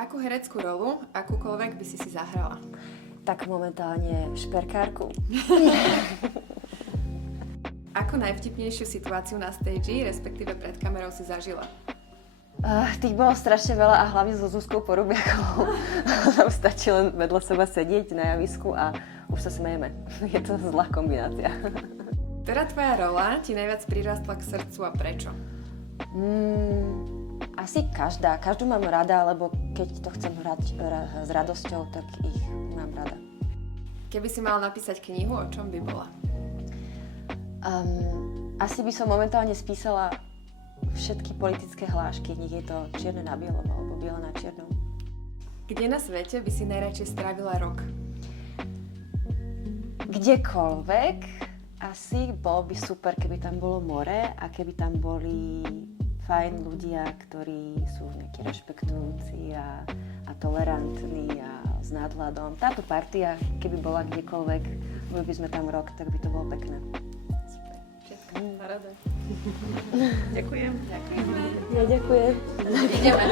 Akú hereckú rolu, akúkoľvek by si zahrala? Tak momentálne šperkárku. Akú najvtipnejšiu situáciu na stage, respektíve pred kamerou si zažila? Tých bolo strašne veľa a hlavne so Zuzkou Porubiakovou. Tam stačí len vedľa seba sedieť na javisku a už sa smejeme. Je to zlá kombinácia. Ktorá tvoja rola ti najviac prirastla k srdcu a prečo? Asi každá. Každú mám rada, lebo keď to chcem hrať s radosťou, tak ich mám rada. Keby si mala napísať knihu, o čom by bola? Asi by som momentálne spísala všetky politické hlášky. Nech je to čierne na bielom alebo biele na čiernom. Kde na svete by si najradšej strávila rok? Kdekoľvek. Asi bolo by super, keby tam bolo more a keby tam boli fajn ľudia, ktorí sú nejakí rešpektujúci a tolerantní a s nadhľadom. Táto partia, keby bola kdekoľvek, boli by sme tam rok, tak by to bolo pekné. Super, všetko, rada. Ďakujem. Ja ďakujem. Ideme.